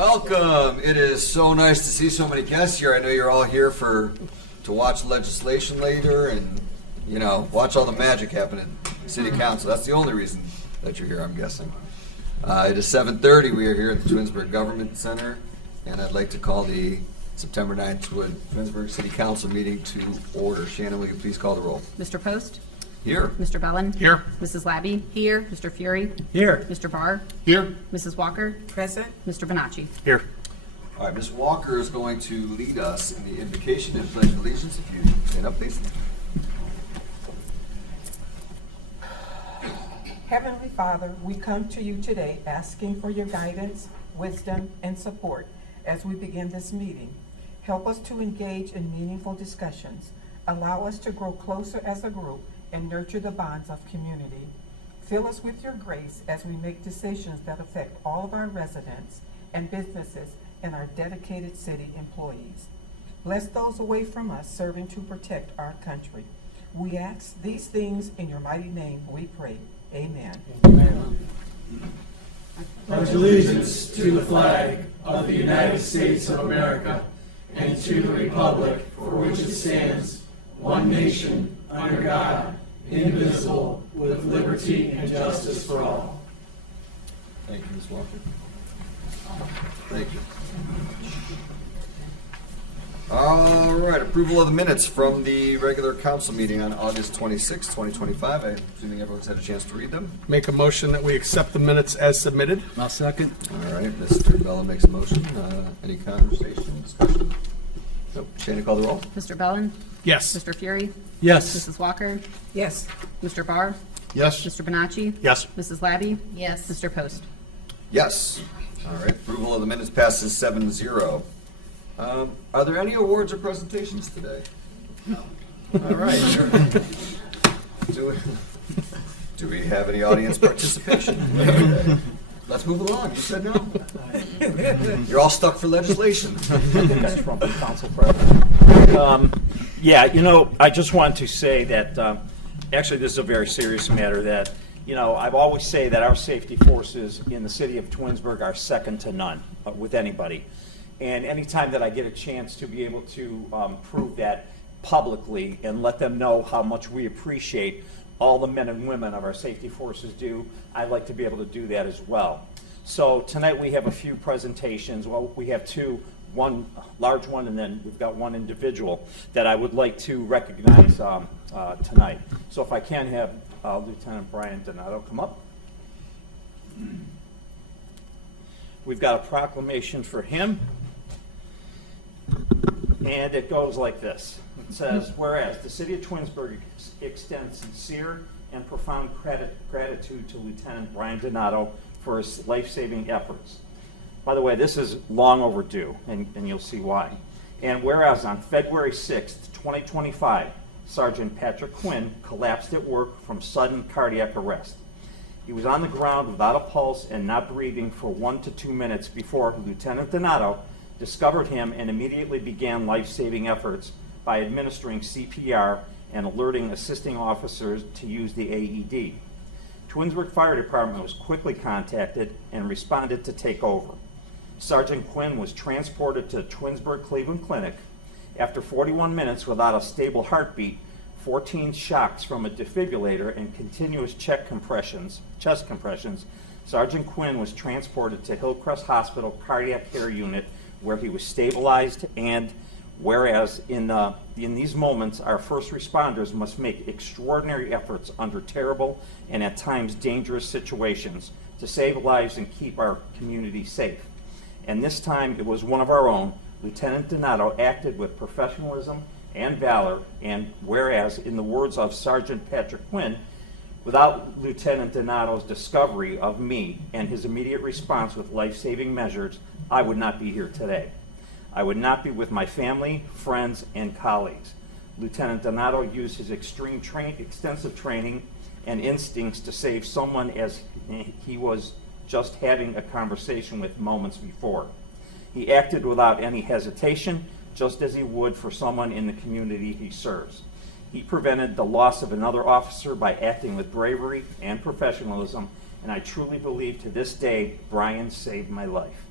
Welcome. It is so nice to see so many guests here. I know you're all here to watch legislation later and, watch all the magic happen in City Council. That's the only reason that you're here, I'm guessing. It is 7:30. We are here at the Twinsburg Government Center, and I'd like to call the September 9th Twinsburg City Council meeting to order. Shannon, will you please call the roll? Mr. Post? Here. Mr. Bellin? Here. Mrs. Labby? Here. Mr. Fury? Here. Mr. Barr? Here. Mrs. Walker? Present. Mr. Bonacci? Here. All right, Ms. Walker is going to lead us in the invocation and pledge of allegiance. If you stand up, please. Heavenly Father, we come to you today asking for your guidance, wisdom, and support as we begin this meeting. Help us to engage in meaningful discussions. Allow us to grow closer as a group and nurture the bonds of community. Fill us with your grace as we make decisions that affect all of our residents and businesses and our dedicated city employees. Bless those away from us serving to protect our country. We ask these things in your mighty name, we pray. Amen. Pledge allegiance to the flag of the United States of America and to the republic for which it stands, one nation, under God, indivisible, with liberty and justice for all. Thank you, Ms. Walker. Thank you. All right, approval of the minutes from the regular council meeting on August 26, 2025. I'm assuming everyone's had a chance to read them. Make a motion that we accept the minutes as submitted. I'll second. All right, Mr. Bella makes a motion. Any conversation, discussion? Nope. Shannon, call the roll. Mr. Bellin? Yes. Mr. Fury? Yes. Mrs. Walker? Yes. Mr. Barr? Yes. Mr. Bonacci? Yes. Mrs. Labby? Yes. Mr. Post? Yes. All right, approval of the minutes passes 7-0. Are there any awards or presentations today? No. All right. Do we have any audience participation? Let's move along. You said no. You're all stuck for legislation. That's from the council president. I just want to say that actually this is a very serious matter that, I've always say that our safety forces in the city of Twinsburg are second to none with anybody. And anytime that I get a chance to be able to prove that publicly and let them know how much we appreciate all the men and women of our safety forces do, I'd like to be able to do that as well. So tonight we have a few presentations. Well, we have two, one large one and then we've got one individual that I would like to recognize tonight. So if I can have Lieutenant Brian Donato come up. We've got a proclamation for him. And it goes like this. It says, whereas the city of Twinsburg extends sincere and profound gratitude to Lieutenant Brian Donato for his life-saving efforts. By the way, this is long overdue, and you'll see why. And whereas on February 6th, 2025, Sergeant Patrick Quinn collapsed at work from sudden cardiac arrest. He was on the ground without a pulse and not breathing for 1 to 2 minutes before Lieutenant Donato discovered him and immediately began life-saving efforts by administering CPR and alerting assisting officers to use the AED. Twinsburg Fire Department was quickly contacted and responded to take over. Sergeant Quinn was transported to Twinsburg Cleveland Clinic. After 41 minutes without a stable heartbeat, 14 shocks from a defibrillator and continuous chest compressions, Sergeant Quinn was transported to Hillcrest Hospital Cardiac Care Unit where he was stabilized. And whereas in these moments, our first responders must make extraordinary efforts under terrible and at times dangerous situations to save lives and keep our community safe. And this time it was one of our own. Lieutenant Donato acted with professionalism and valor, and whereas, in the words of Sergeant Patrick Quinn, without Lieutenant Donato's discovery of me and his immediate response with life-saving measures, I would not be here today. I would not be with my family, friends, and colleagues. Lieutenant Donato used his extensive training and instincts to save someone as he was just having a conversation with moments before. He acted without any hesitation, just as he would for someone in the community he serves. He prevented the loss of another officer by acting with bravery and professionalism, and I truly believe to this day, Brian saved my life.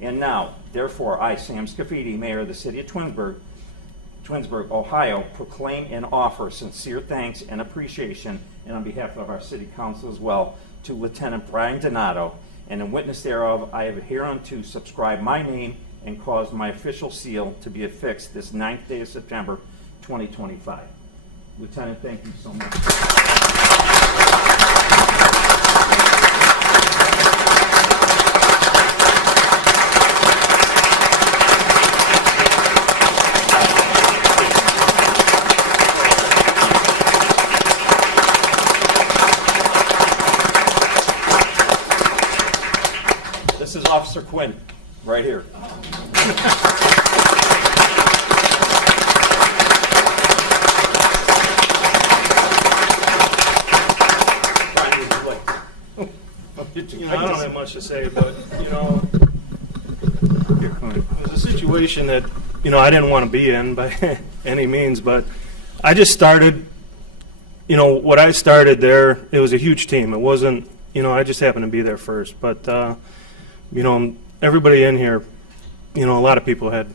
And now, therefore, I, Sam Scafidi, Mayor of the City of Twinsburg, Ohio, proclaim and offer sincere thanks and appreciation, and on behalf of our City Council as well, to Lieutenant Brian Donato, and in witness thereof, I have hereunto subscribed my name and caused my official seal to be affixed this 9th day of September, 2025. Lieutenant, thank you so much. This is Officer Quinn, right here. Brian, would you like to- I don't have much to say, but, it was a situation that, I didn't want to be in by any means, but I just started, what I started there, it was a huge team. It wasn't, I just happened to be there first. But, everybody in here, a lot of people had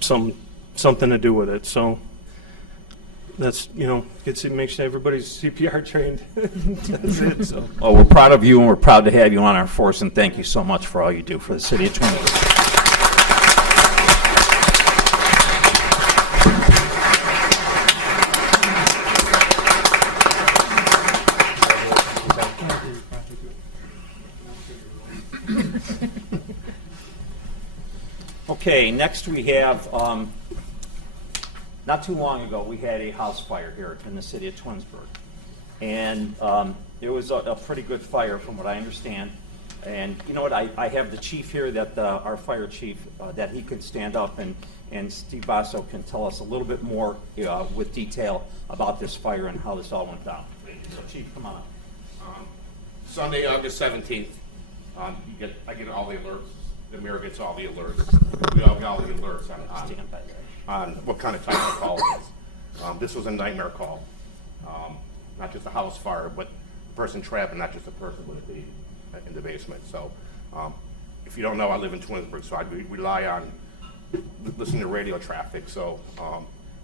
something to do with it. So that's, makes sure everybody's CPR trained. That's it, so. Oh, we're proud of you, and we're proud to have you on our force, and thank you so much for all you do for the City of Twinsburg. Okay, next we have, not too long ago, we had a house fire here in the City of Twinsburg. And it was a pretty good fire from what I understand. And you know what, I have the chief here, that our fire chief, that he could stand up, and Steve Basso can tell us a little bit more with detail about this fire and how this all went down. So Chief, come on. Sunday, August 17th, I get all the alerts. The mayor gets all the alerts. We all get all the alerts Stand by there. on what kind of type of call it is. This was a nightmare call. Not just a house fire, but a person trapped, and not just a person, but a baby in the basement. So if you don't know, I live in Twinsburg, so I rely on listening to radio traffic. So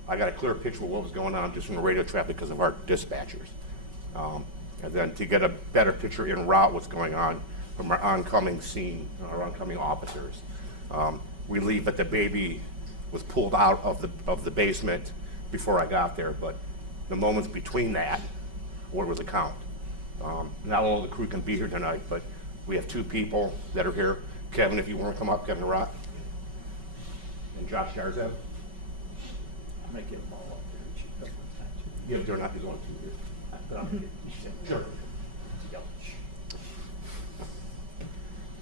I got a clear picture of what was going on just from the radio traffic because of our dispatchers. And then to get a better picture en route what's going on from our oncoming scene, our oncoming officers. We leave that the baby was pulled out of the basement before I got there, but the moments between that, what was the count? Not all of the crew can be here tonight, but we have two people that are here. Kevin, if you want to come up, Kevin Rock, and Josh Yarzeb. I'm gonna get them all up there, Chief. Yeah, they're not, he's on two here. But I'm gonna get- Sure.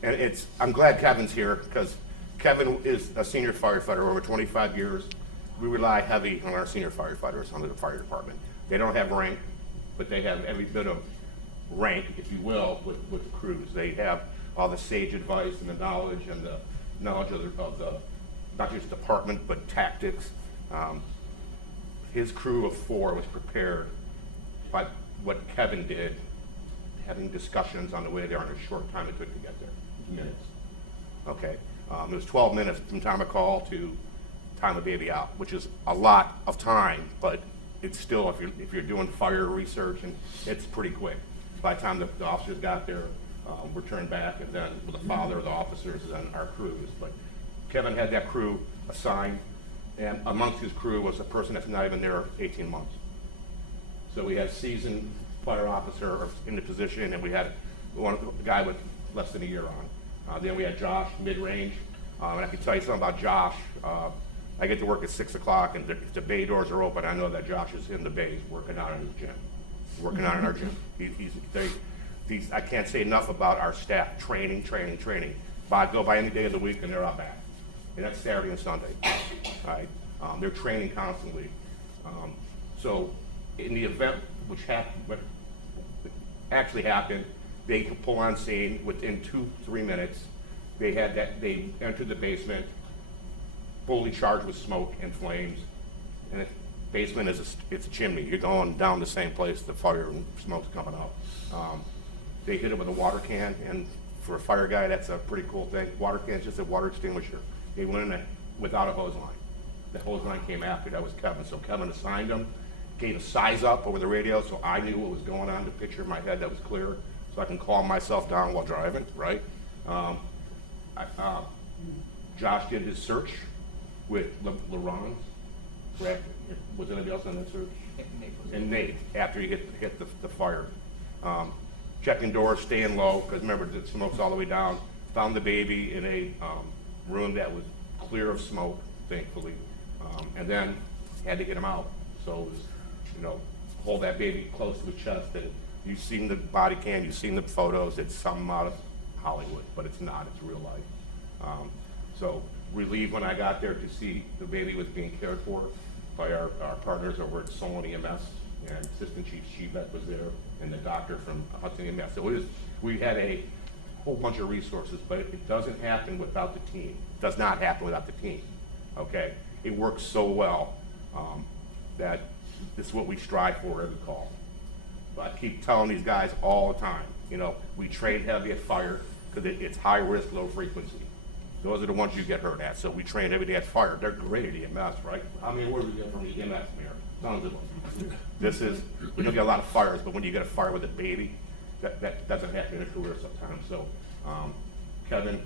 And I'm glad Kevin's here, because Kevin is a senior firefighter over 25 years. We rely heavy on our senior firefighters under the fire department. They don't have rank, but they have every bit of rank, if you will, with the crews. They have all the sage advice and the knowledge of the not just department, but tactics. His crew of 4 was prepared by what Kevin did, having discussions on the way there in a short time it took to get there. Minutes. Okay. It was 12 minutes from time of call to time of baby out, which is a lot of time, but it's still, if you're doing fire research, and it's pretty quick. By the time the officers got there, returned back, and then with the father of the officers and our crews. But Kevin had that crew assigned, and amongst his crew was a person that's not even there 18 months. So we had seasoned fire officer in the position, and we had a guy with less than a year on. Then we had Josh, mid-range. And I can tell you something about Josh. I get to work at 6 o'clock, and if the bay doors are open, I know that Josh is in the bays working out in his gym, working out in our gym. I can't say enough about our staff training. But I go by any day of the week, and they're out back. And that's Saturday and Sunday. All right? They're training constantly. So in the event what actually happened, they could pull on scene within 2-3 minutes. They entered the basement, fully charged with smoke and flames. And the basement it's a chimney. You're going down the same place the fire and smoke's coming up. They hit it with a water can and for a fire guy, that's a pretty cool thing. Water can's just a water extinguisher. They went in it without a hose line. The hose line came after, that was Kevin. So Kevin assigned them, gave a size up over the radio so I knew what was going on, the picture in my head that was clear, so I can calm myself down while driving, right? Josh did his search with LaRon, correct? Was anybody else on that search? And Nate, after he hit the fire. Checking doors, staying low, because remember, the smoke's all the way down. Found the baby in a room that was clear of smoke, thankfully. And then had to get him out. So it was, you know, hold that baby close to his chest. And you've seen the body cam, you've seen the photos. It's something out of Hollywood, but it's not. It's real life. So relieved when I got there to see the baby was being cared for by our partners over at Solon EMS, and Assistant Chief Shebeck was there, and the doctor from Hudson EMS. So we had a whole bunch of resources, but it doesn't happen without the team. It does not happen without the team, okay? It works so well that this is what we strive for every call. But I keep telling these guys all the time, you know, we train heavy at fire because it's high risk, low frequency. Those are the ones you get hurt at. So we train every day at fire. They're great at EMS, right? How many awards we get from the EMS, Mayor? Tons of them. We don't get a lot of fires, but when you get a fire with a baby, that doesn't happen in a career sometimes. So, Kevin,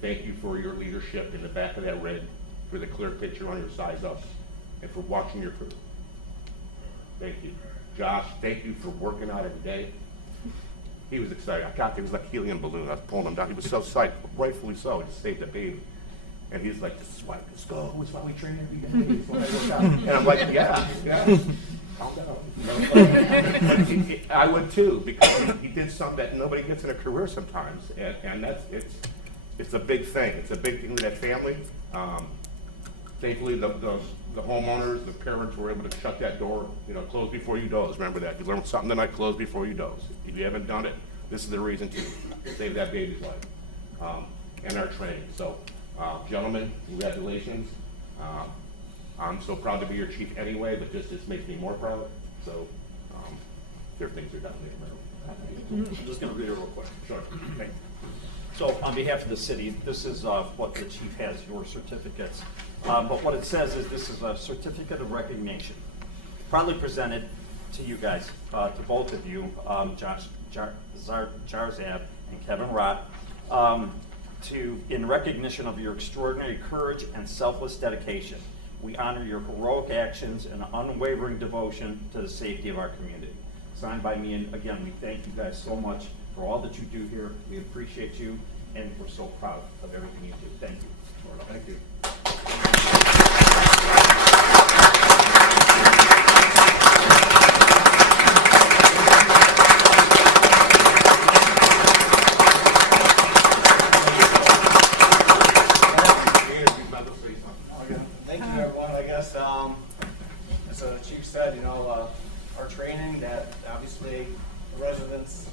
thank you for your leadership in the back of that red, for the clear picture on your size up, and for watching your crew. Thank you. Josh, thank you for working out every day. He was excited. I got there, it was like a helium balloon. I was pulling him down. He was so psyched, rightfully so. He saved the baby. And he's like, this is why, let's go. It's why we train every day. It's why I work out. And I'm like, yeah. Calm down. I would too, because he did something that nobody gets in a career sometimes. And it's a big thing. It's a big thing with that family. Thankfully, the homeowners, the parents were able to shut that door, you know, close before you doze. Remember that. If you learn something tonight, close before you doze. If you haven't done it, this is the reason to save that baby's life and our training. So, gentlemen, congratulations. I'm so proud to be your chief anyway, but this makes me more proud. So, there are things that are definitely better. I'm just going to read it real quick. Sure. Okay. So on behalf of the city, this is what the chief has, your certificates. But what it says is this is a certificate of recognition, proudly presented to you guys, to both of you, Josh Jarzab and Kevin Rott, in recognition of your extraordinary courage and selfless dedication. We honor your heroic actions and unwavering devotion to the safety of our community. Signed by me, and again, we thank you guys so much for all that you do here. We appreciate you, and we're so proud of everything you do. Thank you. Thank you. Thank you, everyone. I guess, as the chief said, you know, our training that obviously the residents,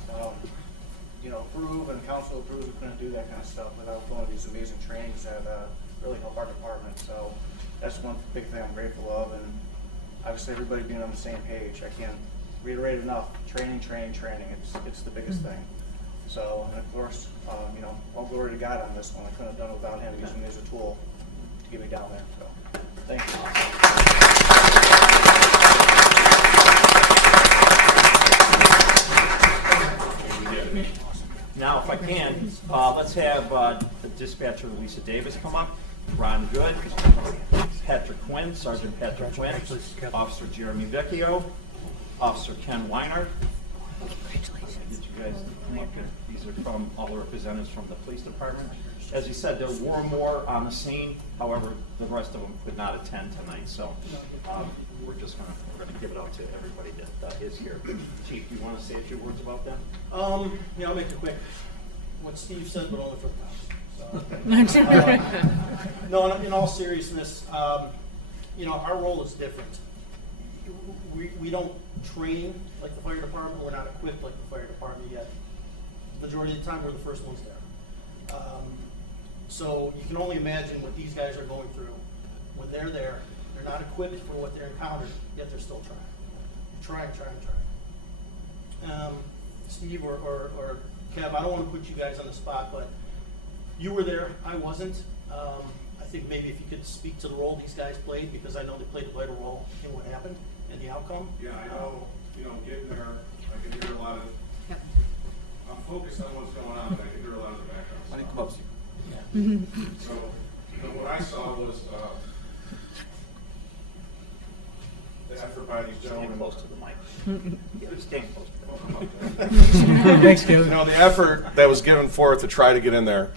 you know, approve and council approves, we couldn't do that kind of stuff without going to these amazing trainings that really help our department. So that's one big thing I'm grateful of, and obviously everybody being on the same page. I can't reiterate enough. Training. It's the biggest thing. So, and of course, you know, all glory to God on this one. I couldn't have done it without him using me as a tool to get me down there. So, thank you. Now, if I can, let's have the dispatcher Lisa Davis come up, Ron Good, Patrick Quinn, Sergeant Patrick Quinn, Officer Jeremy Vecchio, Officer Ken Weiner. Get you guys to come up here. These are from all the representatives from the police department. As you said, there were more on the scene. However, the rest of them could not attend tonight. So we're gonna give it out to everybody that is here. Chief, you want to say a few words about them? Yeah, I'll make it quick. What Steve said, but only for the house. So, no, in all seriousness, you know, our role is different. We don't train like the fire department. We're not equipped like the fire department yet. Majority of the time, we're the first ones there. So you can only imagine what these guys are going through when they're there. They're not equipped for what they're encountered, yet they're still trying. Trying. Steve or Kev, I don't want to put you guys on the spot, but you were there, I wasn't. I think maybe if you could speak to the role these guys played, because I know they played a vital role in what happened and the outcome. Yeah, I know, getting there, I can hear a lot of, Yep. I'm focused on what's going on, but I can hear a lot of the background Why don't you stuff. come up, Steve? So, what I saw was, the effort by these Stand gentlemen. close to the mic. Yeah, stand close to the mic. Thanks, Kevin. The effort that was given forth to try to get in there,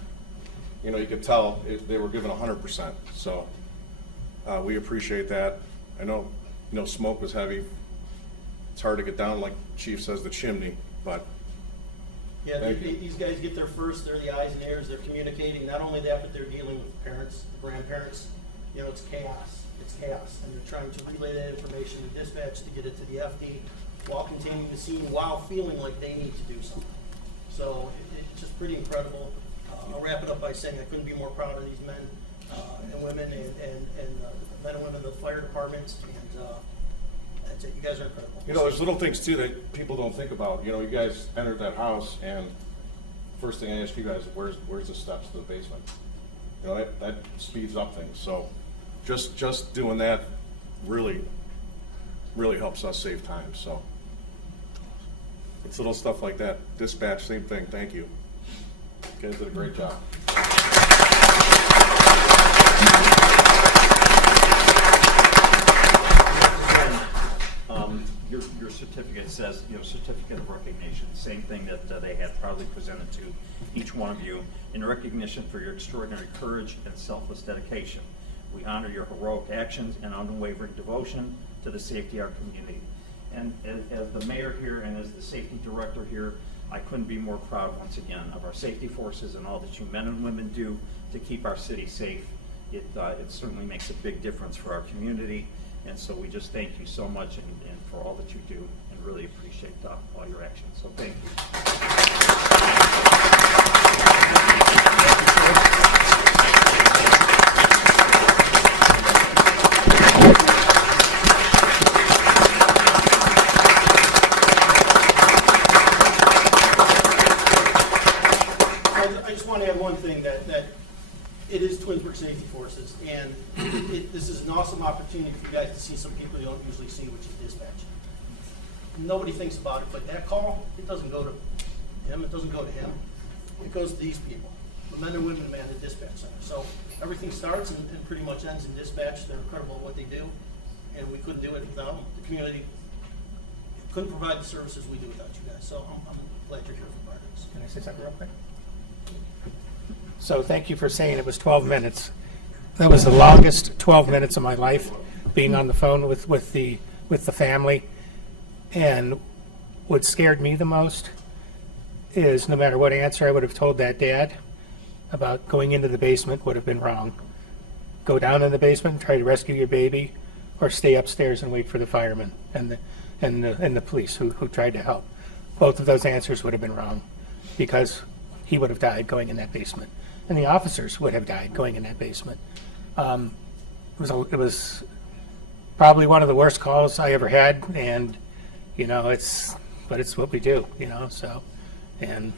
you could tell they were given 100%. So we appreciate that. I know, smoke was heavy. It's hard to get down, like Chief says, the chimney, but Yeah, Thank you. these guys get there first, they're the eyes and ears, they're communicating, not only that, but they're dealing with the parents, the grandparents. It's chaos, and they're trying to relay that information to dispatch to get it to the FD while containing the scene, while feeling like they need to do something. So it's just pretty incredible. I'll wrap it up by saying I couldn't be more proud of these men and women and the men and women of the fire department, and that's it. You guys are incredible. there's little things too that people don't think about. You guys entered that house, and first thing I ask you guys, where's the steps to the basement? That speeds up things. So just doing that really helps us save time. So it's little stuff like that. Dispatch, same thing. Thank you. You guys did a great job. Your certificate says, certificate of recognition, same thing that they had proudly presented to each one of you in recognition for your extraordinary courage and selfless dedication. We honor your heroic actions and unwavering devotion to the safety of our community. And as the mayor here and as the safety director here, I couldn't be more proud once again of our safety forces and all that you men and women do to keep our city safe. It certainly makes a big difference for our community. And so we just thank you so much and for all that you do, and really appreciate all your actions. So thank you. I just want to add one thing, that it is Twinsburg Safety Forces, and this is an awesome opportunity for you guys to see some people you don't usually see, which is dispatch. Nobody thinks about it, but that call, it doesn't go to him, it doesn't go to him. It goes to these people, the men and women man the dispatch center. So everything starts and pretty much ends in dispatch. They're incredible at what they do, and we couldn't do it without them. The community couldn't provide the services we do without you guys. So I'm glad you're here for part of this. Can I say something real quick? So thank you for saying it was 12 minutes. That was the longest 12 minutes of my life, being on the phone with the family. And what scared me the most is no matter what answer I would have told that dad about going into the basement would have been wrong. Go down in the basement, try to rescue your baby, or stay upstairs and wait for the firemen and the police who tried to help. Both of those answers would have been wrong, because he would have died going in that basement, and the officers would have died going in that basement. It was probably one of the worst calls I ever had, and it's what we do, so. And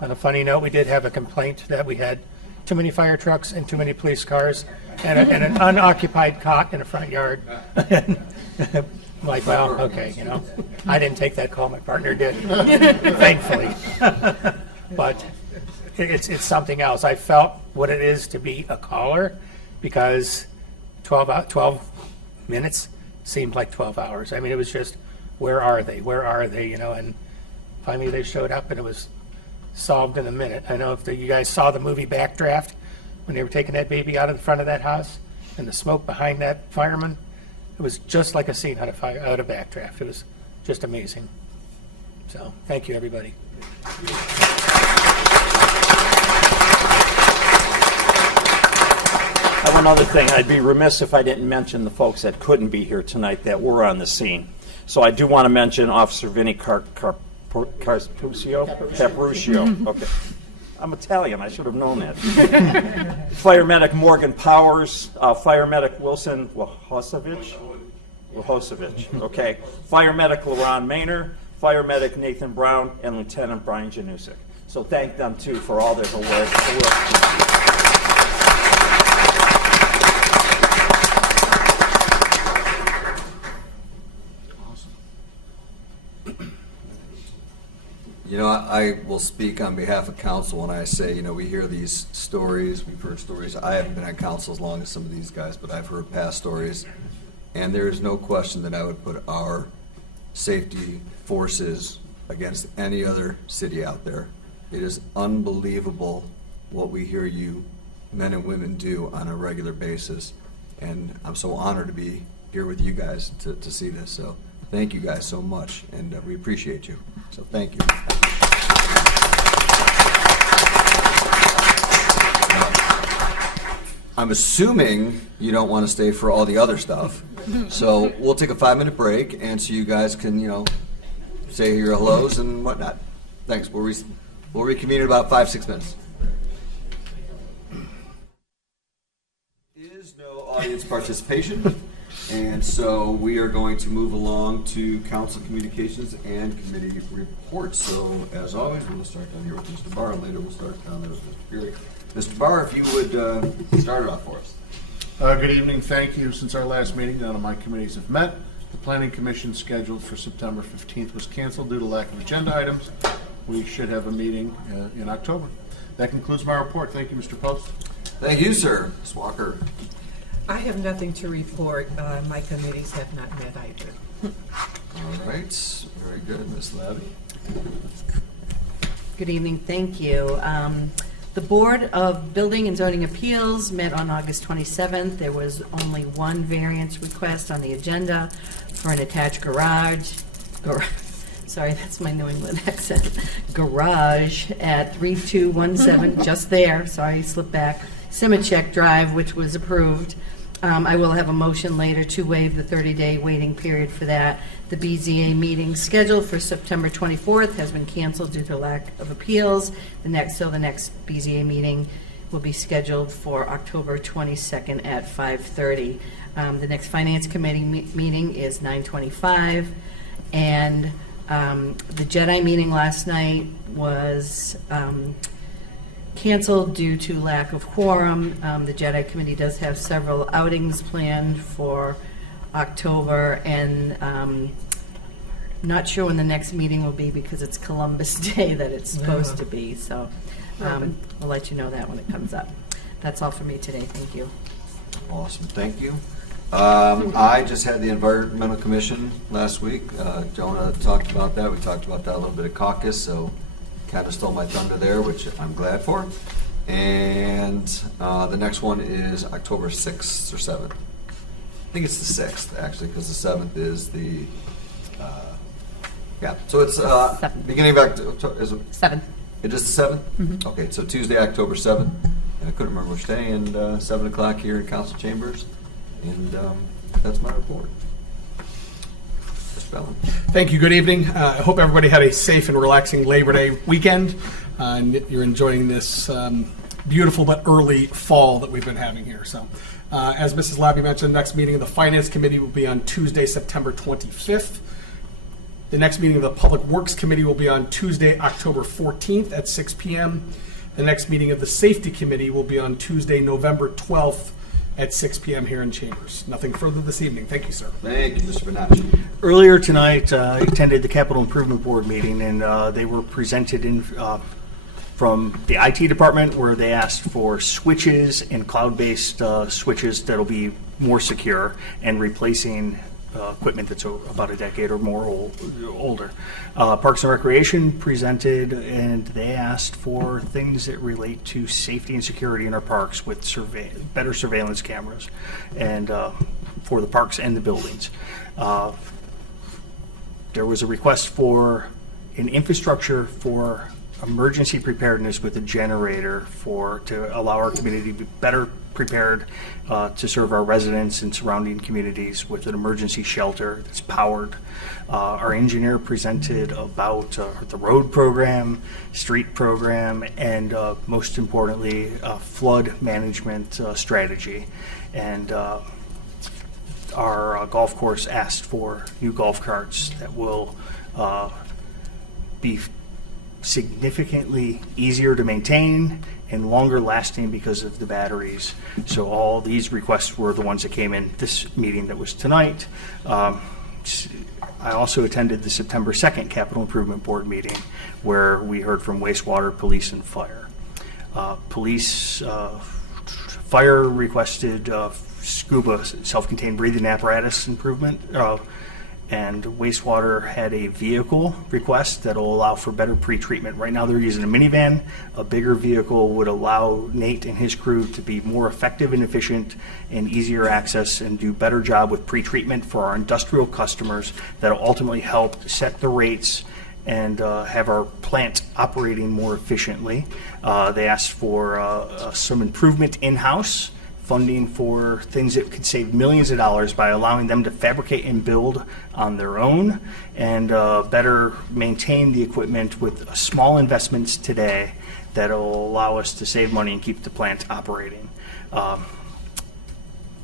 on a funny note, we did have a complaint that we had too many fire trucks and too many police cars and an unoccupied cot in a front yard. I'm like, well, okay, I didn't take that call, my partner did, thankfully. But it's something else. I felt what it is to be a caller, because 12 minutes seemed like 12 hours. I mean, it was just, where are they? Where are they? And finally they showed up, and it was solved in a minute. I know if you guys saw the movie Backdraft, when they were taking that baby out of the front of that house and the smoke behind that fireman, it was just like a scene out of Backdraft. It was just amazing. So thank you, everybody. One other thing, I'd be remiss if I didn't mention the folks that couldn't be here tonight that were on the scene. So I do want to mention Officer Vinny Capruscio. Okay. I'm Italian, I should have known that. Fire medic Morgan Powers, fire medic Wilson Wachosevich, okay. Fire medic LaRon Maynor, Fire Medic Nathan Brown, and Lieutenant Brian Janusik. So thank them too for all their work. You know, I will speak on behalf of council when I say, you know, we hear these stories, we've heard stories. I haven't been on council as long as some of these guys, but I've heard past stories. And there is no question that I would put our safety forces against any other city out there. It is unbelievable what we hear you men and women do on a regular basis. And I'm so honored to be here with you guys to see this. So thank you guys so much, and we appreciate you. So thank you. I'm assuming you don't want to stay for all the other stuff. So we'll take a 5-minute break, and so you guys can, you know, say your hellos and whatnot. Thanks. We'll reconvene in about 5-6 minutes. Is no audience participation, and so we are going to move along to council communications and committee reports. So as always, we'll start down here with Mr. Barr, and later we'll start down there with Mr. Fury. Mr. Barr, if you would start it off for us. Good evening. Thank you. Since our last meeting, none of my committees have met. The Planning Commission scheduled for September 15th was canceled due to lack of agenda items. We should have a meeting in October. That concludes my report. Thank you, Mr. Post. Thank you, sir. Ms. Walker. I have nothing to report. My committees have not met either. All right. Very good, Ms. Labby. Good evening, thank you. The Board of Building and Zoning Appeals met on August 27th. There was only one variance request on the agenda for an attached garage. Sorry, that's my New England accent. Garage at 3217, just there, sorry, slip back. Simichek Drive, which was approved. I will have a motion later to waive the 30-day waiting period for that. The BZA meeting scheduled for September 24th has been canceled due to lack of appeals. The next BZA meeting will be scheduled for October 22nd at 5:30. The next Finance Committee meeting is 9:25. And the Jedi meeting last night was canceled due to lack of quorum. The Jedi Committee does have several outings planned for October, and not sure when the next meeting will be because it's Columbus Day that it's supposed to be. So we'll let you know that when it comes up. That's all for me today. Thank you. Awesome. Thank you. I just had the Environmental Commission last week. Jonah talked about that. We talked about that a little bit at caucus, so kind of stole my thunder there, which I'm glad for. And the next one is October 6th or 7th. I think it's the 6th, actually, because the 7th is the, so it's beginning of October. Is it 7th. It is the 7th? Mm-hmm. Okay, so Tuesday, October 7th. And I couldn't remember which day, and 7 o'clock here in council chambers. And that's my report. Mr. Bellin. Thank you. Good evening. I hope everybody had a safe and relaxing Labor Day weekend, and you're enjoying this beautiful but early fall that we've been having here. So, as Mrs. Labby mentioned, the next meeting of the Finance Committee will be on Tuesday, September 25th. The next meeting of the Public Works Committee will be on Tuesday, October 14th at 6 p.m. The next meeting of the Safety Committee will be on Tuesday, November 12th at 6 p.m. here in Chambers. Nothing further this evening. Thank you, sir. Thank you, Mr. Bonacci. Earlier tonight, I attended the Capital Improvement Board meeting, and they were presented from the IT department, where they asked for switches and cloud-based switches that'll be more secure and replacing equipment that's about a decade or more older. Parks and Recreation presented, and they asked for things that relate to safety and security in our parks with better surveillance cameras and for the parks and the buildings. There was a request for an infrastructure for emergency preparedness with a generator to allow our community to be better prepared to serve our residents and surrounding communities with an emergency shelter that's powered. Our engineer presented about the road program, street program, and most importantly, flood management strategy. And our golf course asked for new golf carts that will be significantly easier to maintain and longer lasting because of the batteries. So all these requests were the ones that came in this meeting that was tonight. I also attended the September 2nd Capital Improvement Board meeting where we heard from wastewater, police, and fire. Fire requested scuba, self-contained breathing apparatus improvement, and wastewater had a vehicle request that will allow for better pre-treatment. Right now they're using a minivan. A bigger vehicle would allow Nate and his crew to be more effective and efficient and easier access and do better job with pre-treatment for our industrial customers that will ultimately help set the rates and have our plant operating more efficiently. They asked for some improvement in-house, funding for things that could save millions of dollars by allowing them to fabricate and build on their own and better maintain the equipment with small investments today that will allow us to save money and keep the plant operating.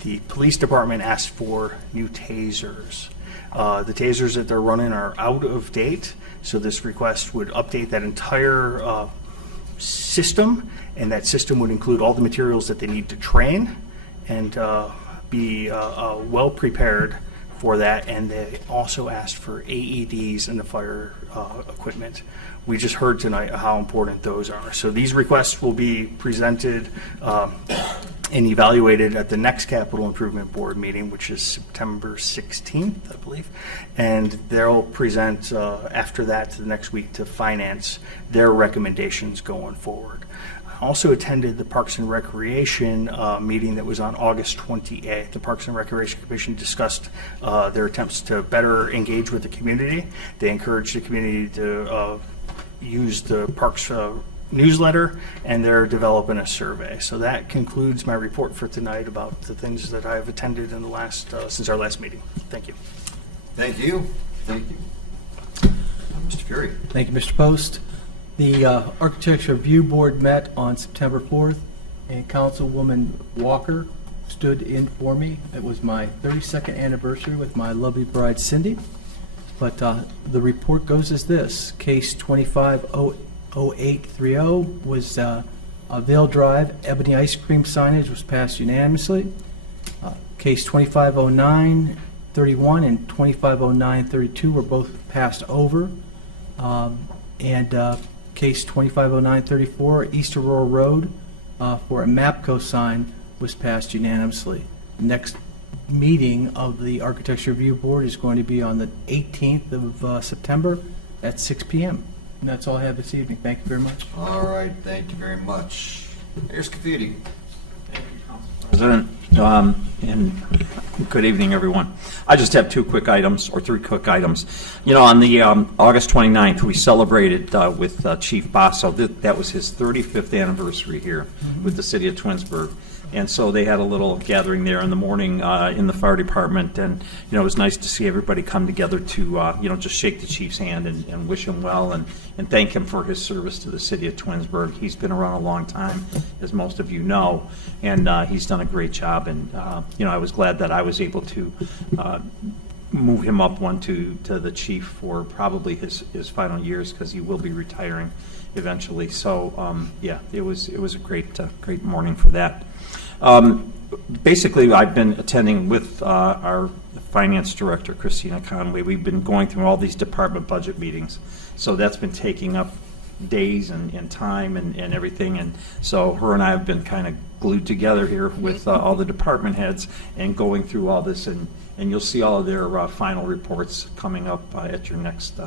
The police department asked for new tasers. The tasers that they're running are out of date, so this request would update that entire system, and that system would include all the materials that they need to train and be well prepared for that. And they also asked for AEDs in the fire equipment. We just heard tonight how important those are. So these requests will be presented and evaluated at the next Capital Improvement Board meeting, which is September 16th, I believe. And they'll present after that to the next week to finance their recommendations going forward. I also attended the Parks and Recreation meeting that was on August 28th. The Parks and Recreation Commission discussed their attempts to better engage with the community. They encouraged the community to use the Parks newsletter, and they're developing a survey. So that concludes my report for tonight about the things that I've attended in the last since our last meeting. Thank you. Thank you. Thank you. Mr. Fury. Thank you, Mr. Post. The Architecture Review Board met on September 4th, and Councilwoman Walker stood in for me. It was my 32nd anniversary with my lovely bride, Cindy. But the report goes as this. Case 250830 was Vale Drive Ebony Ice Cream signage was passed unanimously. Case 250931 and 250932 were both passed over. Case 250934, East Aurora Road, for a MAPCO sign was passed unanimously. Next meeting of the Architecture Review Board is going to be on the 18th of September at 6 p.m. And that's all I have this evening. Thank you very much. All right, thank you very much. Here's Cafidi. President, and good evening, everyone. I just have three quick items. You know, on the August 29th, we celebrated with Chief Basso. That was his 35th anniversary here with the city of Twinsburg. And so they had a little gathering there in the morning in the fire department, and it was nice to see everybody come together to just shake the chief's hand and wish him well and thank him for his service to the city of Twinsburg. He's been around a long time, as most of you know, and he's done a great job. And I was glad that I was able to move him up one to the chief for probably his final years, because he will be retiring eventually. So it was a great morning for that. Basically, I've been attending with our finance director, Christina Conway. We've been going through all these department budget meetings, so that's been taking up days and time and everything. And so her and I have been kind of glued together here with all the department heads and going through all this. And you'll see all of their final reports coming up at your next.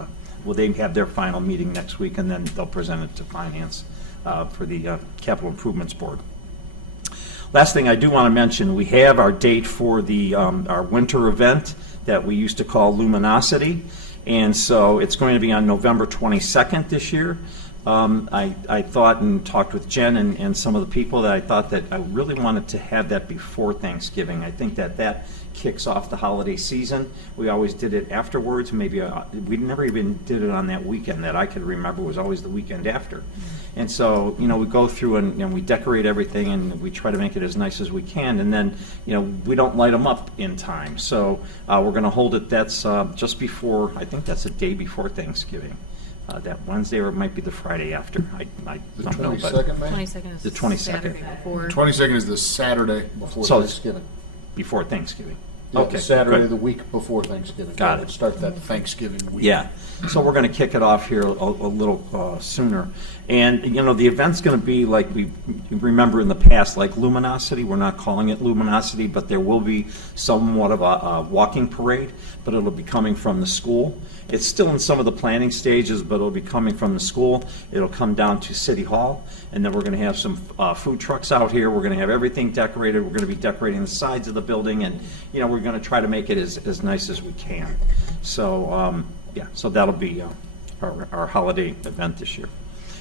They have their final meeting next week, and then they'll present it to finance for the Capital Improvements Board. Last thing I do want to mention, we have our date for the our winter event that we used to call Luminosity, and so it's going to be on November 22nd this year. I thought and talked with Jen and some of the people that I thought that I really wanted to have that before Thanksgiving. I think that kicks off the holiday season. We always did it afterwards. Maybe we never even did it on that weekend that I could remember. It was always the weekend after. And so, we go through and we decorate everything, and we try to make it as nice as we can. And then, we don't light them up in time. So we're going to hold it. That's just before, I think that's the day before Thanksgiving. that Wednesday, or it might be the Friday after. I The don't know, but 22nd, May? 22nd is The 22nd. Saturday before. 22nd is the Saturday before So- Thanksgiving. before Thanksgiving. Yeah, Okay, the Saturday, good. the week before Thanksgiving. Got Yeah, it. Start that Thanksgiving week. Yeah, so we're going to kick it off here a little sooner. And, you know, the event's going to be like we remember in the past, like Luminosity. We're not calling it Luminosity, but there will be somewhat of a walking parade, but it'll be coming from the school. It's still in some of the planning stages, but it'll be coming from the school. It'll come down to City Hall, and then we're going to have some food trucks out here. We're going to have everything decorated. We're going to be decorating the sides of the building, and, you know, we're going to try to make it as nice as we can. So, yeah, so that'll be our holiday event this year.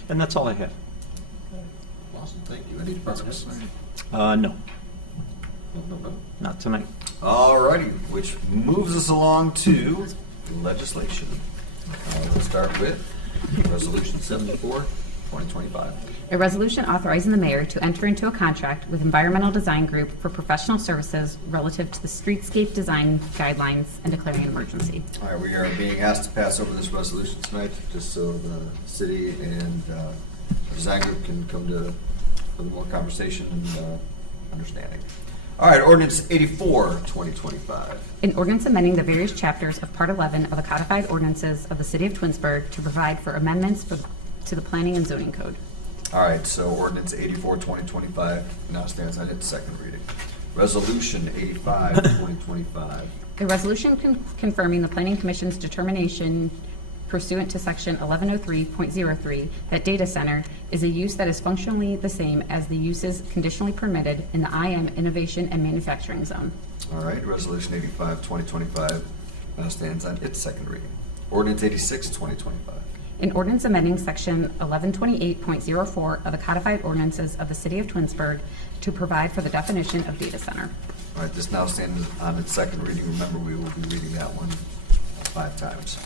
And that's all I have. Awesome, thank you. Any departments? No, not tonight. All righty, which moves us along to legislation. Let's start with Resolution 74, 2025. A resolution authorizing the mayor to enter into a contract with Environmental Design Group for professional services relative to the streetscape design guidelines and declaring an emergency. All right, we are being asked to pass over this resolution tonight, just so the city and design group can come to a little more conversation and understanding. All right, ordinance 84, 2025. An ordinance amending the various chapters of Part 11 of the codified ordinances of the city of Twinsburg to provide for amendments to the planning and zoning code. All right, so ordinance 84, 2025 now stands on its second reading. Resolution 85, 2025. A resolution confirming the planning commission's determination pursuant to section 1103.03 that data center is a use that is functionally the same as the uses conditionally permitted in the IM Innovation and Manufacturing Zone. All right, resolution 85, 2025 now stands on its second reading. Ordinance 86, 2025. An ordinance amending section 1128.04 of the codified ordinances of the city of Twinsburg to provide for the definition of data center. All right, this now stands on its second reading. Remember, we will be reading that one 5 times.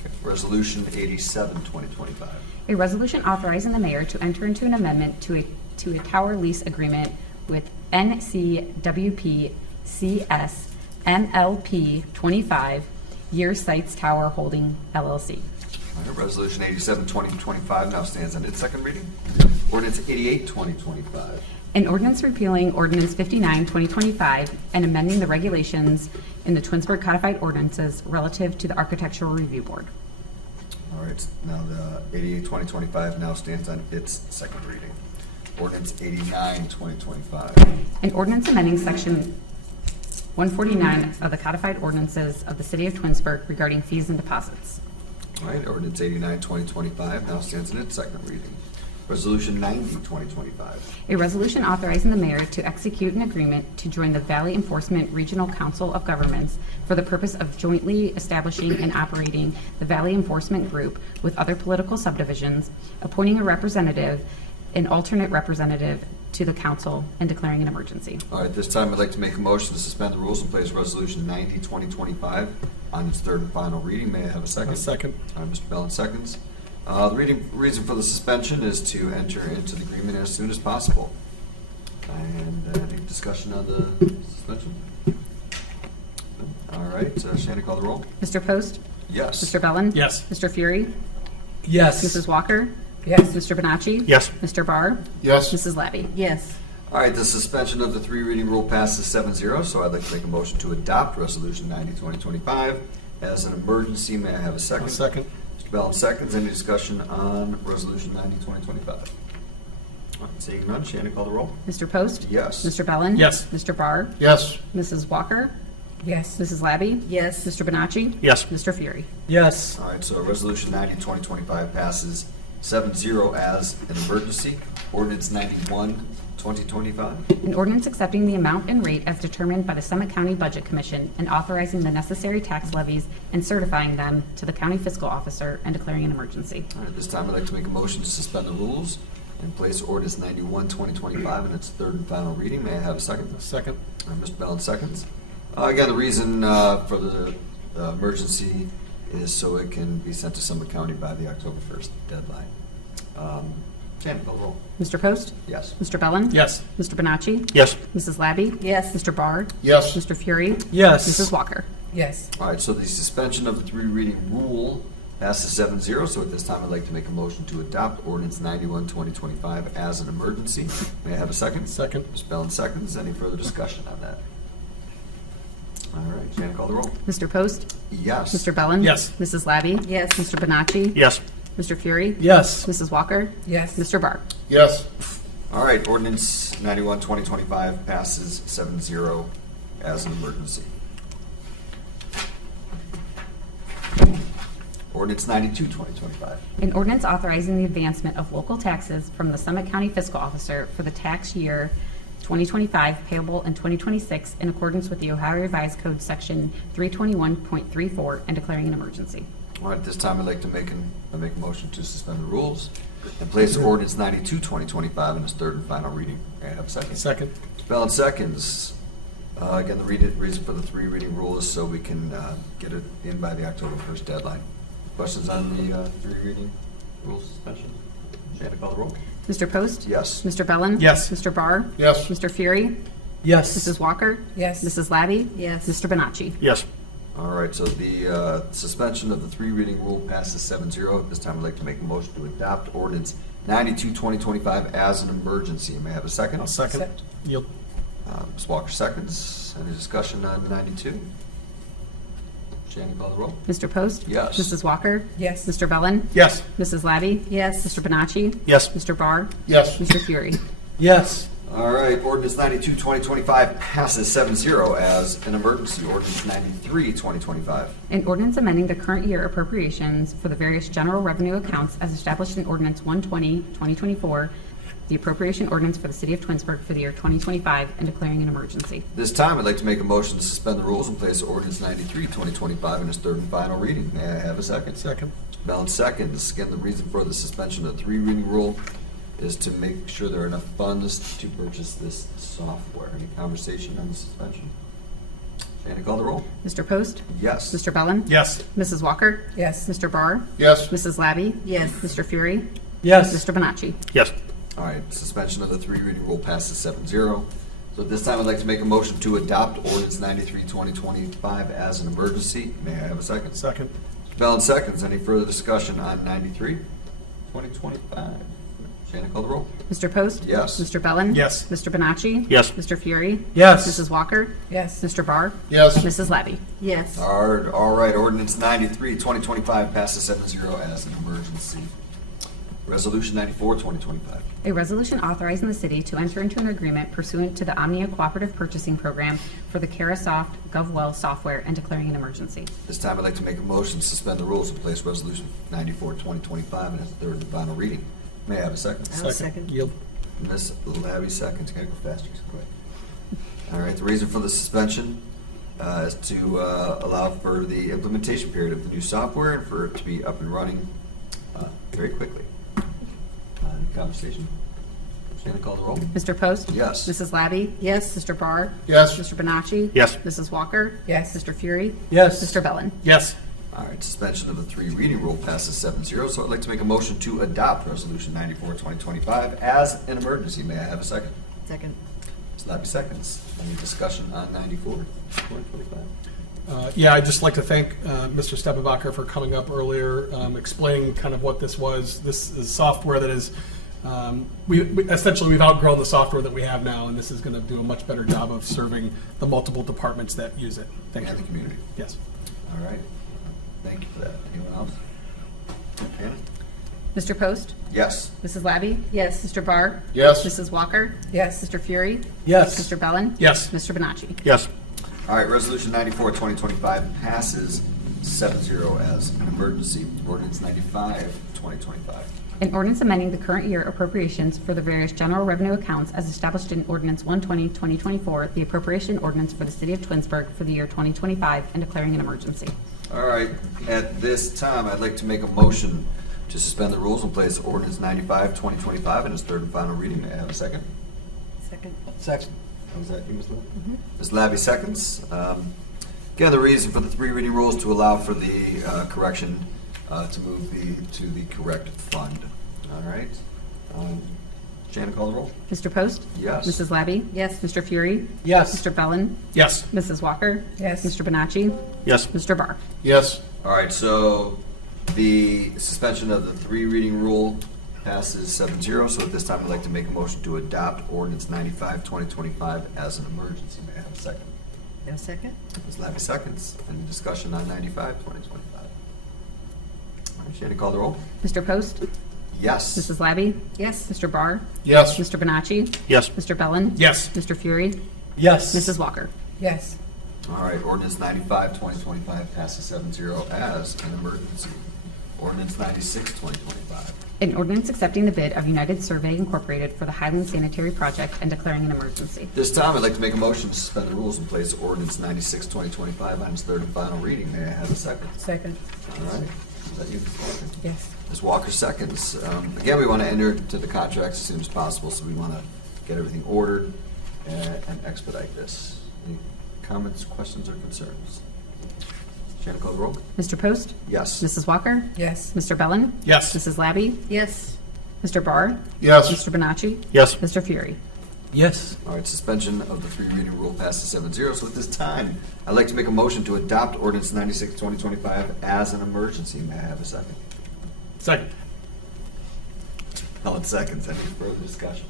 Okay. Resolution 87, 2025. A resolution authorizing the mayor to enter into an amendment to a tower lease agreement with NCWP CS MLP 25 Year Sites Tower Holding LLC. All right, resolution 87, 2025 now stands on its second reading. Ordinance 88, 2025. An ordinance repealing Ordinance 59, 2025, and amending the regulations in the Twinsburg codified ordinances relative to the Architectural Review Board. All right, now the 88, 2025 now stands on its second reading. Ordinance 89, 2025. An ordinance amending Section 149 of the codified ordinances of the city of Twinsburg regarding fees and deposits. All right, ordinance 89, 2025 now stands in its second reading. Resolution 90, 2025. A resolution authorizing the mayor to execute an agreement to join the Valley Enforcement Regional Council of Governments for the purpose of jointly establishing and operating the Valley Enforcement Group with other political subdivisions, appointing a representative, an alternate representative to the council, and declaring an emergency. All right, this time I'd like to make a motion to suspend the rules and place Resolution 90, 2025 on its third and final reading. May I have a second? A second. All right, Mr. Bellin seconds. The reason for the suspension is to enter into the agreement as soon as possible. And any discussion on the suspension? All right, Shannon, call the roll. Mr. Post? Yes. Mr. Bellin? Yes. Mr. Fury? Yes. Mrs. Walker? Yes. Mr. Bonacci? Yes. Mr. Barr? Yes. Mrs. Labby? Yes. All right, the suspension of the 3 reading rule passes 7-0, so I'd like to make a motion to adopt Resolution 90, 2025 as an emergency. May I have a second? A second. Mr. Bellin seconds. Any discussion on Resolution 90, 2025? All right, seeing none, Shannon, call the roll. Mr. Post? Yes. Mr. Bellin? Yes. Mr. Barr? Yes. Mrs. Walker? Yes. Mrs. Labby? Yes. Mr. Bonacci? Yes. Mr. Fury? Yes. All right, so Resolution 90, 2025 passes 7-0 as an emergency. Ordinance 91, 2025. An ordinance accepting the amount and rate as determined by the Summit County Budget Commission and authorizing the necessary tax levies and certifying them to the county fiscal officer and declaring an emergency. All right, this time I'd like to make a motion to suspend the rules and place Ordinance 91, 2025 in its third and final reading. May I have a second? A second. Mr. Bellin seconds. Again, the reason for the emergency is so it can be sent to Summit County by the October 1st deadline. Shannon, call the roll. Mr. Post? Yes. Mr. Bellin? Yes. Mr. Bonacci? Yes. Mrs. Labby? Yes. Mr. Barr? Yes. Mr. Fury? Yes. Mrs. Walker? Yes. All right, so the suspension of the 3 reading rule Passes 7-0, so at this time I'd like to make a motion to adopt ordinance 91, 2025 as an emergency. May I have a second? Second. Mr. Bellin seconds. Any further discussion on that? All right, Shannon, call the roll. Mr. Post? Yes. Mr. Bellin? Yes. Mrs. Labby? Yes. Mr. Bonacci? Yes. Mr. Fury? Yes. Mrs. Walker? Yes. Mr. Barr? Yes. All right, ordinance 91, 2025 passes 7-0 as an emergency. Ordinance 92, 2025. An ordinance authorizing the advancement of local taxes from the Summit County Fiscal Officer for the tax year 2025 payable in 2026 in accordance with the Ohio Revised Code Section 321.34 and declaring an emergency. All right, at this time I'd like to make a motion to suspend the rules and place ordinance 92, 2025 in its third and final reading. May I have a second? Second. Mr. Bellin seconds. Again, the reason for the three reading rule is so we can get it in by the October 1st deadline. Questions on the three reading rule suspension? Shannon, call the roll. Mr. Post? Yes. Mr. Bellin? Yes. Mr. Barr? Yes. Mr. Fury? Yes. Mrs. Walker? Yes. Mrs. Labby? Yes. Mr. Bonacci? Yes. All right, so the suspension of the three reading rule passes 7-0. At this time, I'd like to make a motion to adopt ordinance 92, 2025 as an emergency. May I have a second? I'll second. Yield. Ms. Walker seconds. Any discussion on 92? Shannon, call the roll. Mr. Post? Yes. Mrs. Walker? Yes. Mr. Bellin? Yes. Mrs. Labby? Yes. Mr. Bonacci? Yes. Mr. Barr? Yes. Mr. Fury? Yes. All right, ordinance 92, 2025 passes 7-0 as an emergency. Ordinance 93, 2025. An ordinance amending the current year appropriations for the various general revenue accounts as established in Ordinance 120, 2024, the appropriation ordinance for the City of Twinsburg for the year 2025, and declaring an emergency. This time, I'd like to make a motion to suspend the rules and place ordinance 93, 2025 in its third and final reading. May I have a second? Second. Bellin seconds. Again, the reason for the suspension of the three reading rule is to make sure there are enough funds to purchase this software. Any conversation on the suspension? Shannon, call the roll. Mr. Post? Yes. Mr. Bellin? Yes. Mrs. Walker? Yes. Mr. Barr? Yes. Mrs. Labby? Yes. Mr. Fury? Yes. Mr. Bonacci? Yes. All right, suspension of the three reading rule passes 7-0. So at this time, I'd like to make a motion to adopt ordinance 93, 2025 as an emergency. May I have a second? Second. Bellin seconds. Any further discussion on 93, 2025? Shannon, call the roll. Mr. Post? Yes. Mr. Bellin? Yes. Mr. Bonacci? Yes. Mr. Fury? Yes. Mrs. Walker? Yes. Mr. Barr? Yes. Mrs. Labby? Yes. All right, ordinance 93, 2025 passes 7-0 as an emergency. Resolution 94, 2025. A resolution authorizing the city to enter into an agreement pursuant to the Omnia Cooperative Purchasing Program for the Carasoft GovWell software and declaring an emergency. This time, I'd like to make a motion to suspend the rules and place resolution 94, 2025 in its third and final reading. May I have a second? I'll second. Yield. Ms. Labby seconds. Gotta go faster, so quick. All right, the reason for the suspension is to allow for the implementation period of the new software and for it to be up and running very quickly. Any conversation? Shannon, call the roll. Mr. Post? Yes. Mrs. Labby? Yes. Mr. Barr? Yes. Mr. Bonacci? Yes. Mrs. Walker? Yes. Mr. Fury? Yes. Mr. Bellin? Yes. All right, suspension of the three reading rule passes 7-0, so I'd like to make a motion to adopt resolution 94, 2025 as an emergency. May I have a second? Second. Ms. Labby seconds. Any discussion on 94, 2025? Yeah, I'd just like to thank Mr. Steppenbacher for coming up earlier, explaining kind of what this was. This is software that is, essentially we've outgrown the software that we have now, and this is going to do a much better job of serving the multiple departments that use it. Thank And you. the community. Yes. All right. Thank you for that. Anyone else? Shannon? Mr. Post? Yes. Mrs. Labby? Yes. Mr. Barr? Yes. Mrs. Walker? Yes. Mr. Fury? Yes. Mr. Bellin? Yes. Mr. Bonacci? Yes. All right, resolution 94, 2025 passes 7-0 as an emergency. Ordinance 95, 2025. An ordinance amending the current year appropriations for the various general revenue accounts as established in Ordinance 120, 2024, the appropriation ordinance for the City of Twinsburg for the year 2025, and declaring an emergency. All right, at this time, I'd like to make a motion to suspend the rules and place ordinance 95, 2025 in its third and final reading. May I have a second? Second. Second. Was that you, Ms. Labby? Ms. Labby seconds. Again, the reason for the three reading rules to allow for the correction to move to the correct fund. All right. Shannon, call the roll. Mr. Post? Yes. Mrs. Labby? Yes. Mr. Fury? Yes. Mr. Bellin? Yes. Mrs. Walker? Yes. Mr. Bonacci? Yes. Mr. Barr? Yes. All right, so The suspension of the 3 reading rule passes 7-0. So at this time, I'd like to make a motion to adopt ordinance 95, 2025 as an emergency. May I have a second? No second? Ms. Labby seconds. Any discussion on 95, 2025? All right, Shannon, call the roll. Mr. Post? Yes. Mrs. Labby? Yes. Mr. Barr? Yes. Mr. Bonacci? Yes. Mr. Bellin? Yes. Mr. Fury? Yes. Mrs. Walker? Yes. All right, ordinance 95, 2025 passes 7-0 as an emergency. Ordinance 96, 2025. An ordinance accepting the bid of United Survey Incorporated for the Highland Sanitary Project and declaring an emergency. This time, I'd like to make a motion to suspend the rules and place ordinance 96, 2025 on its third and final reading. May I have a second? Second. All right, is that you, Ms. Walker? Yes. Ms. Walker seconds. Again, we want to enter into the contracts as soon as possible, so we want to get everything ordered and expedite this. Any comments, questions, or concerns? Shannon, call the roll. Mr. Post? Yes. Mrs. Walker? Yes. Mr. Bellin? Yes. Mrs. Labby? Yes. Mr. Barr? Yes. Mr. Bonacci? Yes. Mr. Fury? Yes. All right, suspension of the 3 reading rule passes 7-0. So at this time, I'd like to make a motion to adopt ordinance 96, 2025 as an emergency. May I have a second? Second. Helen seconds. Any further discussion?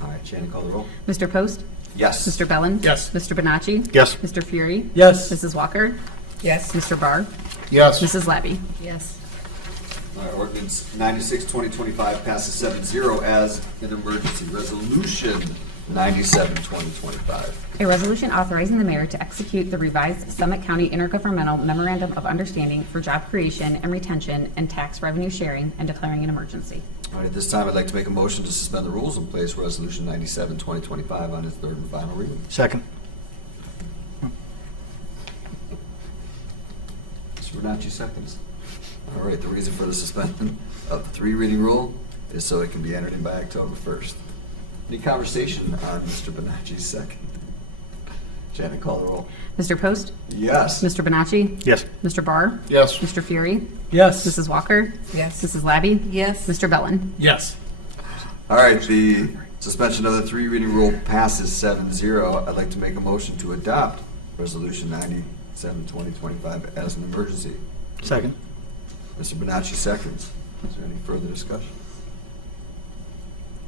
All right, Shannon, call the roll. Mr. Post? Yes. Mr. Bellin? Yes. Mr. Bonacci? Yes. Mr. Fury? Yes. Mrs. Walker? Yes. Mr. Barr? Yes. Mrs. Labby? Yes. All right, ordinance 96, 2025 passes 7-0 as an emergency. Resolution 97, 2025. A resolution authorizing the mayor to execute the revised Summit County Intergovernmental Memorandum of Understanding for Job Creation and Retention and Tax Revenue Sharing and declaring an emergency. All right, at this time, I'd like to make a motion to suspend the rules and place resolution 97, 2025 on its third and final reading. Second. Mr. Bernacci seconds. All right, the reason for the suspension of the 3 reading rule is so it can be entered in by October 1st. Any conversation on Mr. Bonacci's second? Shannon, call the roll. Mr. Post? Yes. Mr. Bonacci? Yes. Mr. Barr? Yes. Mr. Fury? Yes. Mrs. Walker? Yes. Mrs. Labby? Yes. Mr. Bellin? Yes. All right, the suspension of the 3 reading rule passes 7-0. I'd like to make a motion to adopt resolution 97, 2025 as an emergency. Second. Mr. Bonacci seconds. Is there any further discussion?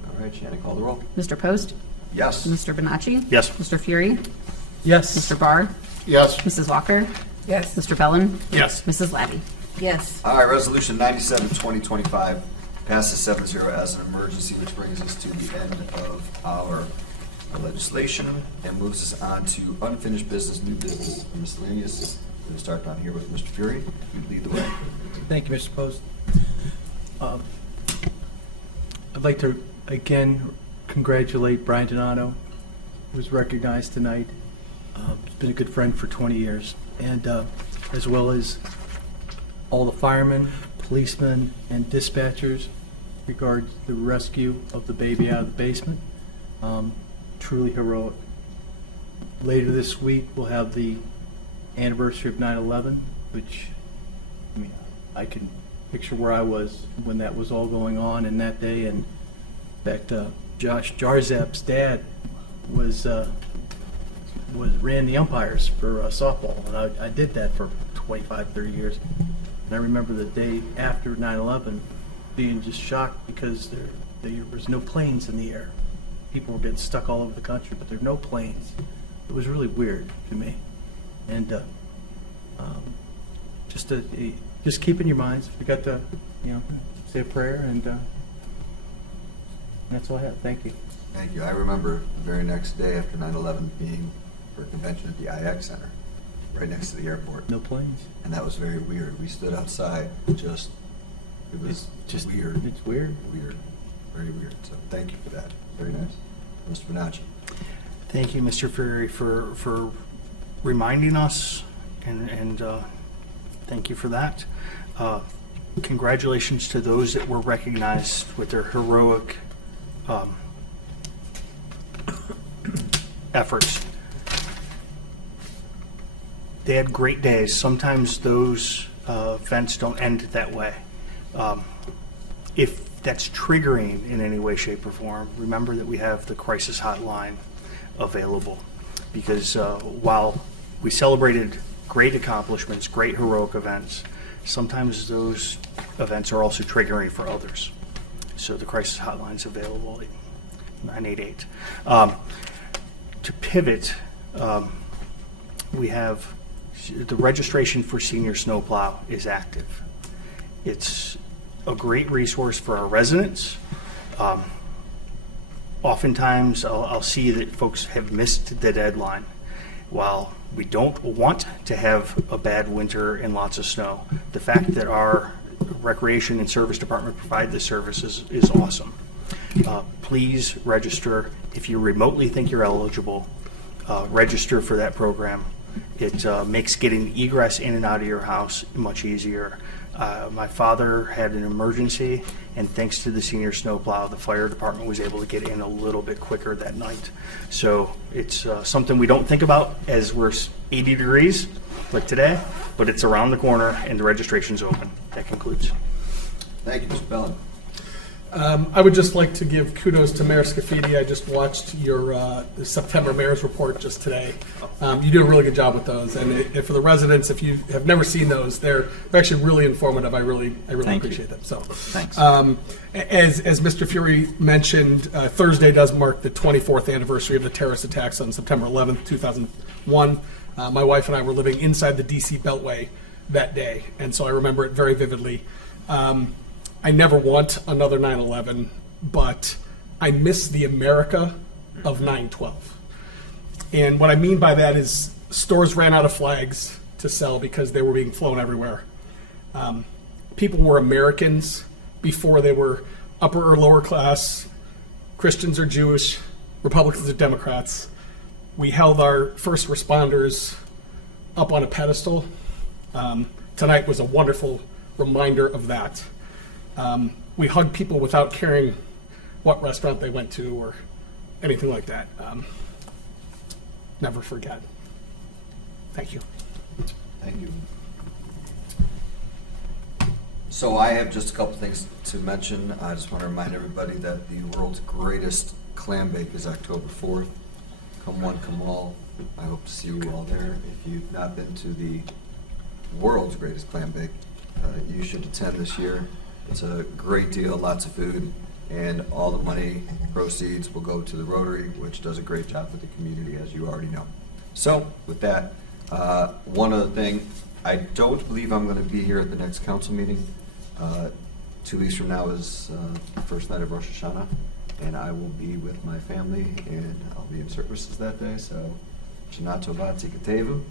All right, Shannon, call the roll. Mr. Post? Yes. Mr. Bonacci? Yes. Mr. Fury? Yes. Mr. Barr? Yes. Mrs. Walker? Yes. Mr. Bellin? Yes. Mrs. Labby? Yes. All right, resolution 97, 2025 passes 7-0 as an emergency, which brings us to the end of our legislation and moves us on to unfinished business, new business, and miscellaneous. We're going to start down here with Mr. Fury. You lead the way. Thank you, Mr. Post. I'd like to again congratulate Brian Donato, who was recognized tonight. He's been a good friend for 20 years, and as well as all the firemen, policemen, and dispatchers regards the rescue of the baby out of the basement. Truly heroic. Later this week, we'll have the anniversary of 9/11, which, I mean, I can picture where I was when that was all going on in that day. And in fact, Josh Jarzap's dad ran the umpires for softball, and I did that for 25, 30 years. And I remember the day after 9/11 being just shocked because there was no planes in the air. People were getting stuck all over the country, but there were no planes. It was really weird to me. And just keep in your minds. We got to, say a prayer, and that's all I have. Thank you. Thank you. I remember the very next day after 9/11 being for a convention at the IX Center, right next to the airport. No planes. And that was very weird. We stood outside, it was just weird. It's weird. Weird, very weird. So thank you for that. Very nice. Mr. Bonacci. Thank you, Mr. Fury, for reminding us, and thank you for that. Congratulations to those that were recognized with their heroic efforts. They had great days. Sometimes those events don't end that way. If that's triggering in any way, shape, or form, remember that we have the crisis hotline available. Because while we celebrated great accomplishments, great heroic events, sometimes those events are also triggering for others. So the crisis hotline is available, 988. To pivot, we have the registration for senior snowplow is active. It's a great resource for our residents. Oftentimes, I'll see that folks have missed the deadline. While we don't want to have a bad winter and lots of snow, the fact that our Recreation and Service Department provide this service is awesome. Please register. If you remotely think you're eligible, register for that program. It makes getting egress in and out of your house much easier. My father had an emergency, and thanks to the senior snowplow, the fire department was able to get in a little bit quicker that night. So it's something we don't think about as we're 80 degrees like today, but it's around the corner and the registration's open. That concludes. Thank you, Mr. Bellin. I would just like to give kudos to Mayor Scafidi. I just watched your September mayor's report just today. You do a really good job with those, and for the residents, if you have never seen those, they're actually really informative. I really appreciate them. So, Thanks. As Mr. Fury mentioned, Thursday does mark the 24th anniversary of the terrorist attacks on September 11th, 2001. My wife and I were living inside the D.C. Beltway that day, and so I remember it very vividly. I never want another 9/11, but I miss the America of 9/12. And what I mean by that is stores ran out of flags to sell because they were being flown everywhere. People were Americans before they were upper or lower class, Christians or Jewish, Republicans or Democrats. We held our first responders up on a pedestal. Tonight was a wonderful reminder of that. We hugged people without caring what restaurant they went to or anything like that. Never forget. Thank you. Thank you. So I have just a couple things to mention. I just want to remind everybody that the world's greatest clam bake is October 4th. Come one, come all. I hope to see you all there. If you've not been to the world's greatest clam bake, you should attend this year. It's a great deal, lots of food, and all the money proceeds will go to the Rotary, which does a great job for the community, as you already know. So with that, one other thing, I don't believe I'm going to be here at the next council meeting. 2 weeks from now is the first night of Rosh Hashanah, and I will be with my family, and I'll be in services that day. So, Shana Tova Tzikatevu.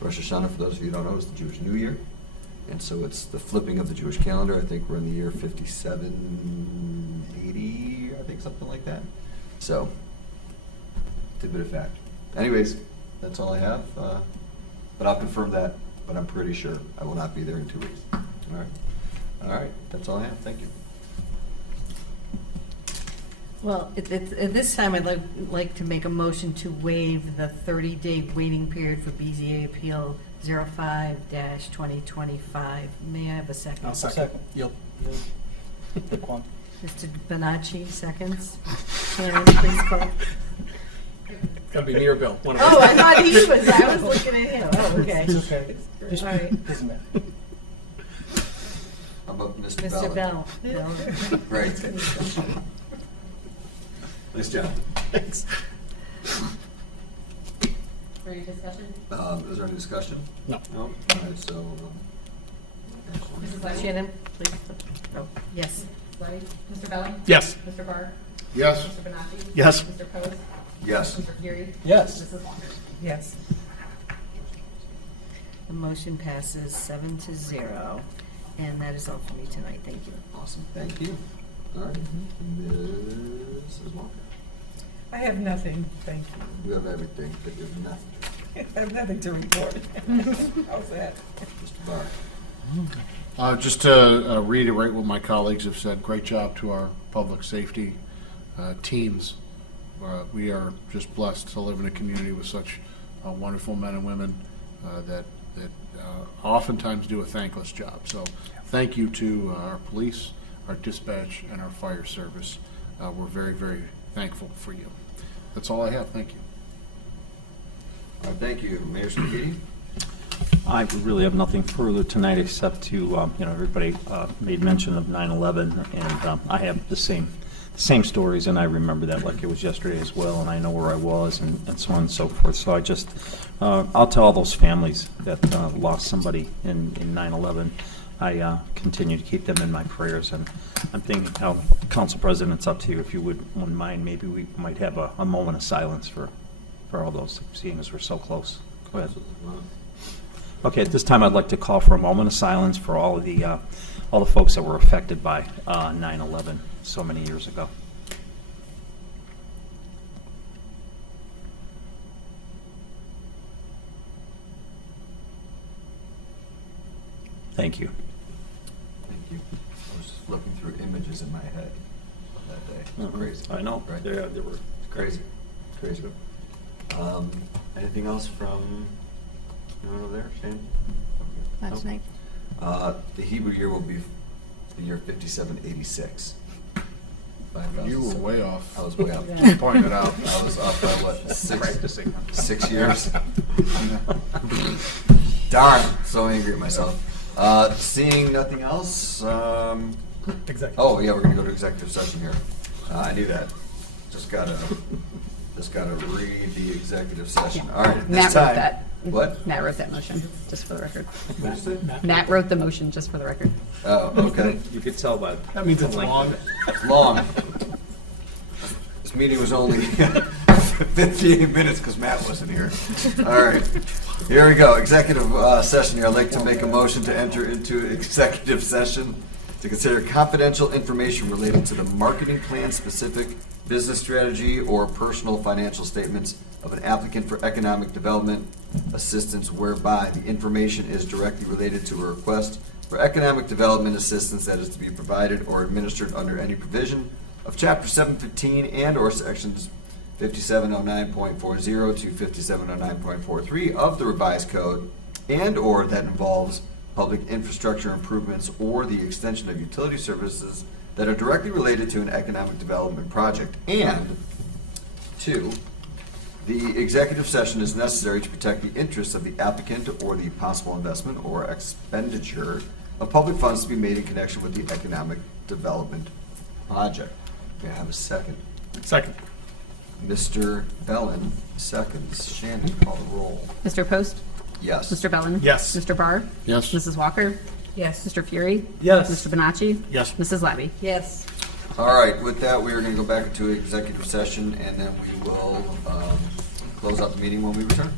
Rosh Hashanah, for those of you who don't know, is the Jewish New Year. And so it's the flipping of the Jewish calendar. I think we're in the year 5780, I think, something like that. So, tidbit of fact. Anyways, that's all I have. But I'll confirm that, but I'm pretty sure I will not be there in 2 weeks. All right. All right, that's all I have. Thank you. Well, at this time, I'd like to make a motion to waive the 30-day waiting period for BZA Appeal 05-2025. May I have a second? I'll second. Yep. Mr. Bonacci, seconds. Shannon, please call. It's got to be me or Bill. One of us. Oh, I thought he was, I was looking at him. Oh, okay. Okay. All right. Doesn't matter. How about Mr. Mr. Bell? Bell. Right. Nice job. Thanks. Any discussion? Is there any discussion? No. No? All right, so. Mrs. Levy? Shannon, please. Oh, yes. Mrs. Levy? Mr. Belling? Yes. Mr. Barr? Yes. Mr. Bonacci? Yes. Mr. Post? Yes. Mr. Fury? Yes. Mrs. Walker? Yes. The motion passes 7-0. And that is all for me tonight. Thank you. Awesome, thank you. All right, Mrs. Walker. I have nothing, thank You have everything, but you have nothing. you. I have nothing to report. How's that? Mr. Barr. Just to reiterate what my colleagues have said, great job to our public safety teams. We are just blessed to live in a community with such wonderful men and women that oftentimes do a thankless job. So thank you to our police, our dispatch, and our fire service. We're very, very thankful for you. That's all I have. Thank you. All right, thank you. Mayor Scafidi? I really have nothing further tonight except to, everybody made mention of 9/11, and I have the same stories, and I remember that like it was yesterday as well, and I know where I was, and so on and so forth. So I just, I'll tell all those families that lost somebody in 9/11, I continue to keep them in my prayers, and I'm thinking, Council President, it's up to you. If you wouldn't mind, maybe we might have a moment of silence for all those, seeing as we're so close. Go ahead. Okay, at this time, I'd like to call for a moment of silence for all the folks that were affected by 9/11 so many years ago. Thank you. Thank you. I was just looking through images in my head that day. It was crazy. I know, Right? they were Crazy. Crazy. Anything else from anyone over there, Shane? Not No? tonight. The Hebrew year will be the year 5786. You were way off. I was way off. Just pointing it out. I was off by what, Practicing. 6 years? Darn, so angry at myself. Seeing nothing else, Exactly. oh yeah, we're gonna go to executive session here. I knew that. Just gotta read the executive session. All right, at Matt this wrote time. that. What? Matt wrote that motion, just for the record. What did you say? Matt wrote the motion, just for the record. Oh, okay. You could tell by That means it's long. Long. This meeting was only 58 minutes because Matt wasn't here. All right, here we go. Executive session here. I'd like to make a motion to enter into executive session to consider confidential information related to the marketing plan, specific business strategy, or personal financial statements of an applicant for economic development assistance whereby the information is directly related to a request for economic development assistance that is to be provided or administered under any provision of Chapter 715 and/or Sections 5709.40 to 5709.43 of the revised code, and/or that involves public infrastructure improvements or the extension of utility services that are directly related to an economic development project. And two, the executive session is necessary to protect the interests of the applicant or the possible investment or expenditure of public funds to be made in connection with the economic development project. May I have a second? Second. Mr. Bellin seconds. Shannon, call the roll. Mr. Post? Yes. Mr. Bellin? Yes. Mr. Barr? Yes. Mrs. Walker? Yes. Mr. Fury? Yes. Mr. Bonacci? Yes. Mrs. Labby? Yes. All right, with that, we are going to go back into executive session, and then we will close out the meeting when we return.